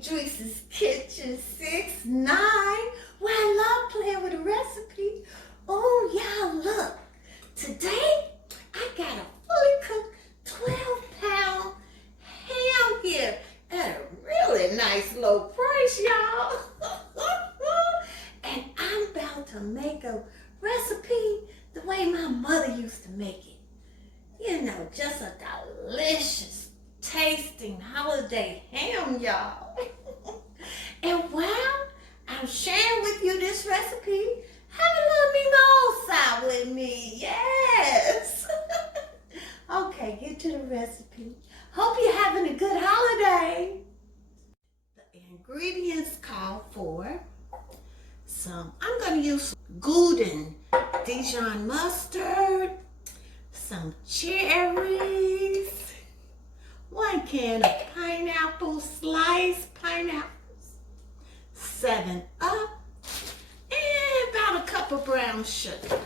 Joyce's Kitchen 6-9, where I love playing with a recipe. Oh yeah, look. Today, I got a fully cooked 12-pound ham here at a really nice low price, y'all. And I'm about to make a recipe the way my mother used to make it. You know, just a delicious tasting holiday ham, y'all. And while I'm sharing with you this recipe, have a little mimosa with me, yes. Okay, get to the recipe. Hope you're having a good holiday. The ingredients call for I'm going to use Honey Dijon Mustard, some cherries, 1 can of pineapple, sliced pineapples, 7-Up, and about a cup of brown sugar.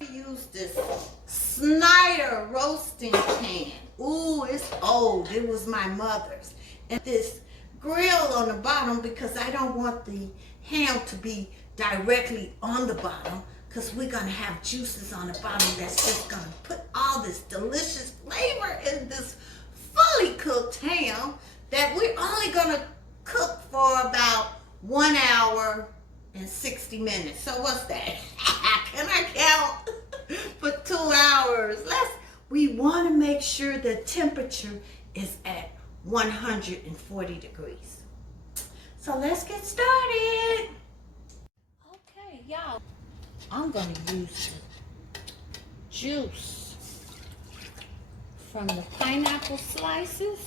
I use this Snyder roasting pan. Ooh, it's old. It was my mother's. And this grill on the bottom because I don't want the ham to be directly on the bottom, because we're going to have juices on the bottom that's just going to put all this delicious flavor in this fully cooked ham that we're only going to cook for about 1 hour and 60 minutes. So what's that? Can I count? For 2 hours. We want to make sure the temperature is at 140 degrees. So let's get started. Okay, y'all. I'm going to use the juice from the pineapple slices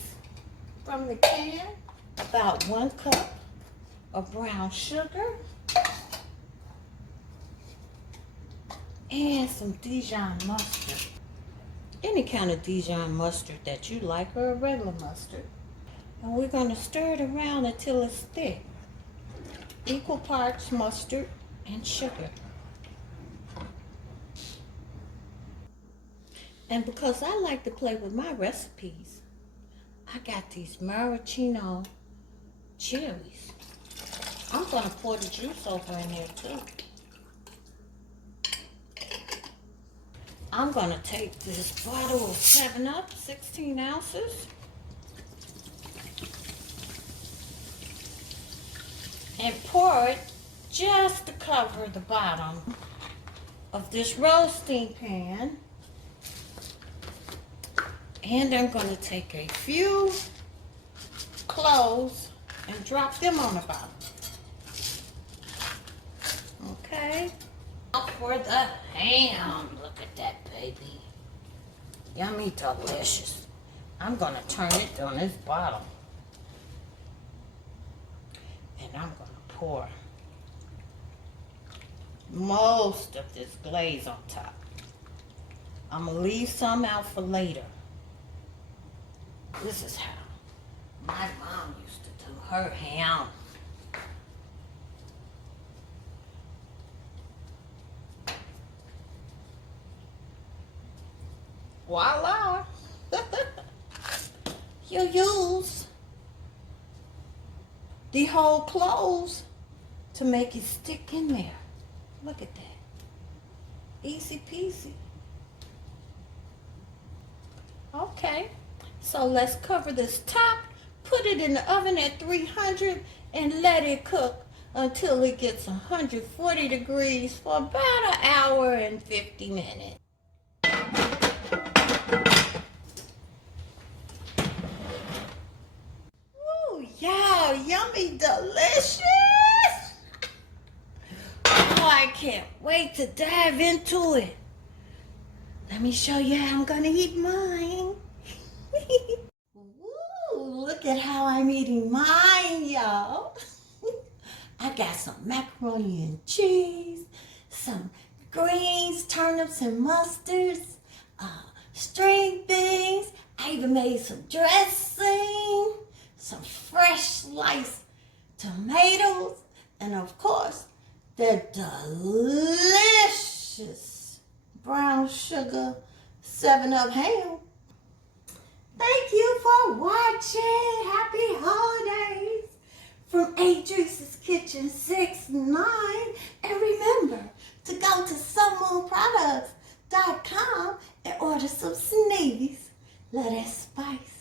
from the can, about 1 cup of brown sugar, and some Dijon mustard. Any kind of Dijon mustard that you like, or a regular mustard. And we're going to stir it around until it's thick. Equal parts mustard and sugar. And because I like to play with my recipes, I got these Marcino cherries. I'm going to pour the juice over in there too. I'm going to take this bottle of 7-Up, 16 ounces, and pour it just to cover the bottom of this roasting pan. And I'm going to take a few cloves and drop them on the bottom. Okay. Now for the ham. Look at that, baby. Yummy, delicious. I'm going to turn it on this bottom. And I'm going to pour most of this glaze on top. I'm going to leave some out for later. This is how my mom used to do her ham. Voila! You use the Whole Cloves to make it stick in there. Look at that. Easy peasy. Okay, so let's cover this top, put it in the oven at 300 and let it cook until it gets 140 degrees for about 1 hour and 50 minutes. Y'all, yummy, delicious. Oh, I can't wait to dive into it. Let me show you how I'm gonna eat mine. Ooh, look at how I'm eating mine, y'all. I got some macaroni and cheese, some greens, turnips and mustards, string beans. I even made some dressing, some fresh sliced tomatoes, and of course, the delicious brown sugar 7-Up ham. Thank you for watching. Happy holidays. from Adrice's Kitchen 69. And remember to go to somemoonproducts.com and order some sneeze. Let that spice